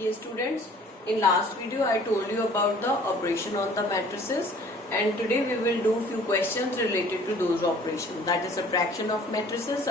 Yes students, in last video I told you about the operation on the matrices, and today we will do few questions related to those operations, that is subtraction of matrices,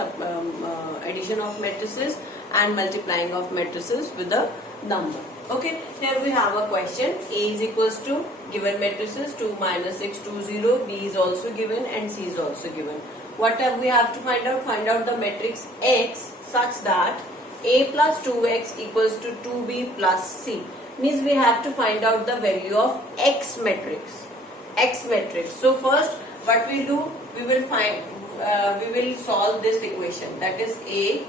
addition of matrices and multiplying of matrices with a number. Okay, here we have a question. A is equals to given matrices 2 minus 6 2 0, B is also given and C is also given. What we have to find out? Find out the matrix X such that A plus 2x equals to 2b plus c. Means we have to find out the value of X matrix. X matrix. So first what we do, we will solve this equation, that is A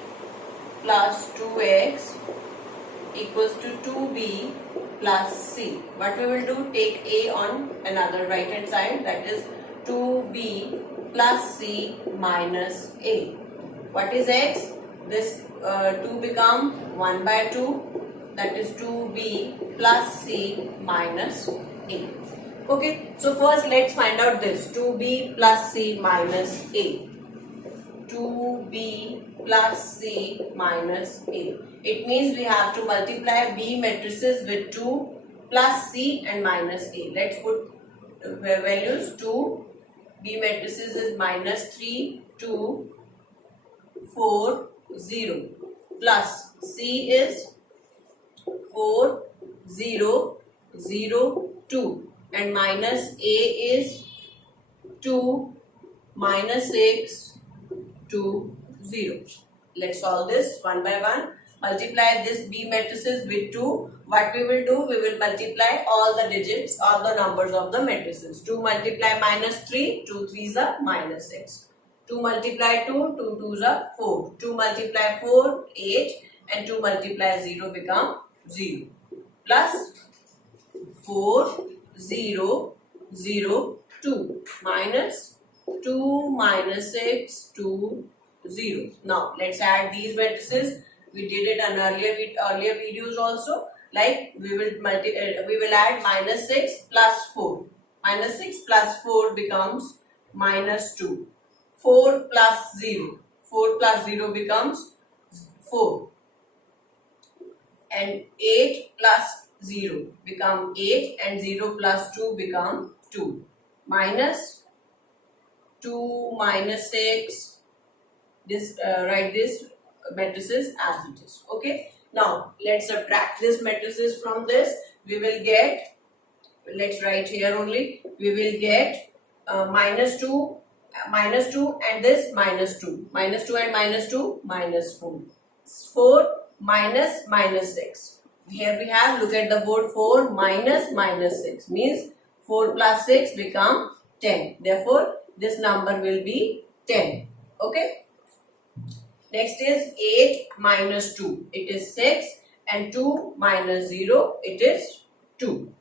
plus 2x equals to 2b plus c. What we will do, take A on another right hand side, that is 2b plus c minus A. What is X? This 2 become 1 by 2, that is 2b plus c minus A. Okay, so first let's find out this 2b plus c minus A. 2b plus c minus A. It means we have to multiply B matrices with 2 plus c and minus A. Let's put values. 2 B matrices is minus 3 2 4 0 plus C is 4 0 0 2 and minus A is 2 minus 6 2 0. Let's solve this one by one. Multiply this B matrices with 2. What we will do? We will multiply all the digits, all the numbers of the matrices. 2 multiply minus 3, 2 3s are minus 6. 2 multiply 2, 2 2s are 4. 2 multiply 4, 8 and 2 multiply 0 become 0. Plus 4, 0, 0, 2 minus 2 minus 6, 2, 0. Now let's add these matrices. We did it in earlier videos also. Like we will add minus 6 plus 4. Minus 6 plus 4 becomes minus 2. 4 plus 0. 4 plus 0 becomes 4. And 8 plus 0 become 8 and 0 plus 2 become 2. Minus 2 minus 6. This write this matrices as it is. Okay. Now let's subtract this matrices from this. We will get, let's write here only, we will get minus 2 and this minus 2. Minus 2 and minus 2 minus 4. 4 minus minus 6. Here we have, look at the board, 4 minus minus 6 means 4 plus 6 become 10. Therefore this number will be 10. Okay. Next is 8 minus 2. It is 6 and 2 minus 0. It is 2.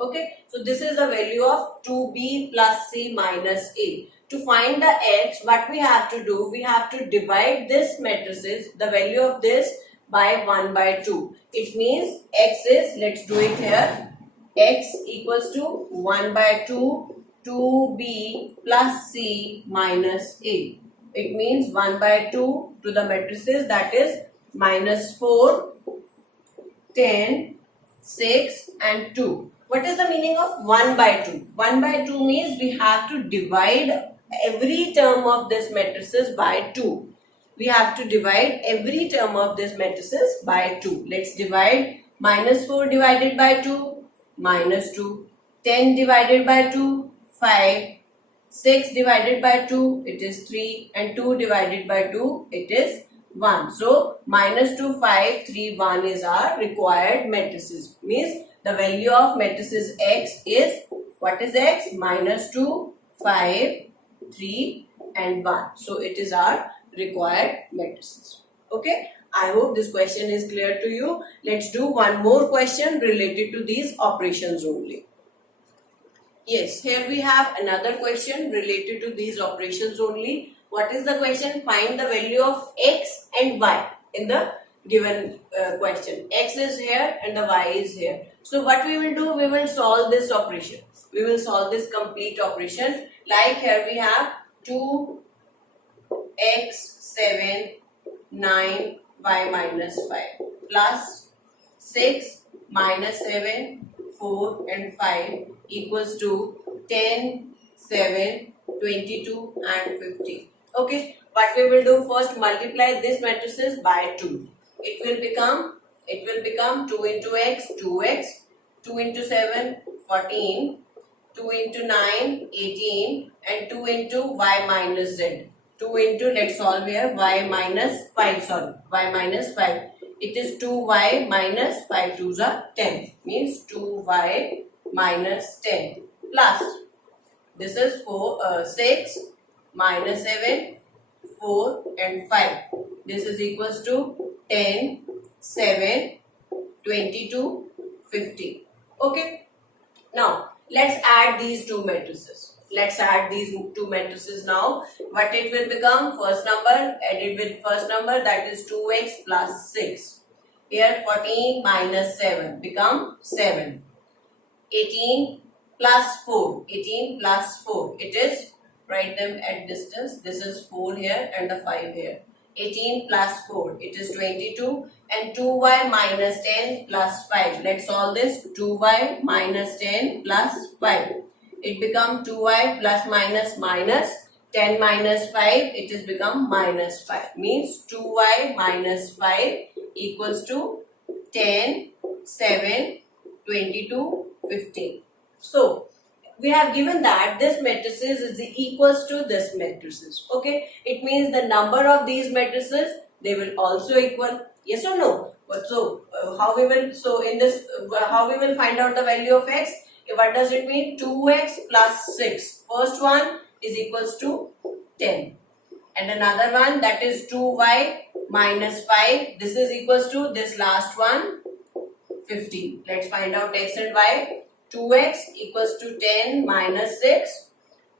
Okay. So this is the value of 2b plus c minus A. To find the X, what we have to do, we have to divide this matrices, the value of this, by 1 by 2. It means X is, let's do it here, X equals to 1 by 2, 2b plus c minus A. It means 1 by 2 to the matrices, that is minus 4, 10, 6 and 2. What is the meaning of 1 by 2? 1 by 2 means we have to divide every term of this matrices by 2. We have to divide every term of this matrices by 2. Let's divide minus 4 divided by 2, minus 2. 10 divided by 2, 5. 6 divided by 2, it is 3 and 2 divided by 2, it is 1. So, minus 2, 5, 3, 1 is our required matrices. Means the value of matrices X is, what is X? Minus 2, 5, 3 and 1. So, it is our required matrices. Okay. I hope this question is clear to you. Let's do one more question related to these operations only. Yes, here we have another question related to these operations only. What is the question? Find the value of X and Y in the given question. X is here and the Y is here. So what we will do? We will solve this operation. We will solve this complete operation. Like here we have 2x 7 9 y minus 5 plus 6 minus 7, 4 and 5 equals to 10, 7, 22 and 50. Okay, what we will do first, multiply this matrices by 2. It will become 2 into x, 2x, 2 into 7, 14, 2 into 9, 18 and 2 into y minus z. 2 into, let's solve here, y minus 5, sorry, y minus 5. It is 2y minus 5 2s are 10, means 2y minus 10 plus, this is 6 minus 7, 4 and 5. This is equals to 10, 7, 22, 50. Okay. Now, let's add these two matrices. Let's add these two matrices now. What it will become? First number, added with first number, that is 2x plus 6. Here 14 minus 7 become 7. 18 plus 4. 18 plus 4. It is, write them at distance. This is 4 here and the 5 here. 18 plus 4. It is 22. And 2y minus 10 plus 5. Let's solve this. 2y minus 10 plus 5. It become 2y plus minus 10 minus 5. It is become minus 5. Means 2y minus 5 equals to 10, 7, 22, 15. So, we have given that this matrices is equals to this matrices. Okay. It means the number of these matrices, they will also equal. Yes or no? So how we will find out the value of x? What does it mean? 2x plus 6. First one is equals to 10. And another one, that is 2y minus 5. This is equals to this last one, 15. Let's find out x and y. 2x equals to 10 minus 6.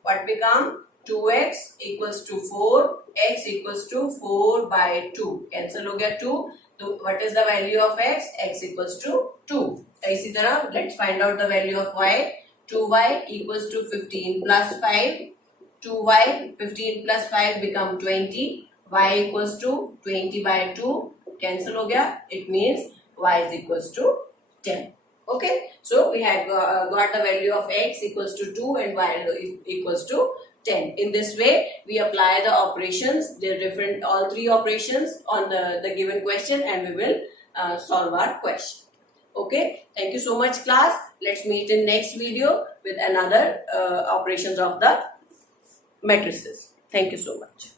What become? 2x equals to 4. X equals to 4 by 2. Cancel हो गया 2. So what is the value of x? X equals to 2. इसी तरह let's find out the value of y. 2y equals to 15 plus 5. 2y, 15 plus 5 become 20. Y equals to 20 by 2. Cancel हो गया. It means y is equals to 10. Okay. So we have got the value of x equals to 2 and y equals to 10. In this way, we apply the operations, all three operations on the given question, and we will solve our question. Okay. Thank you so much, class. Let's meet in next video with another operations of the matrices. Thank you so much.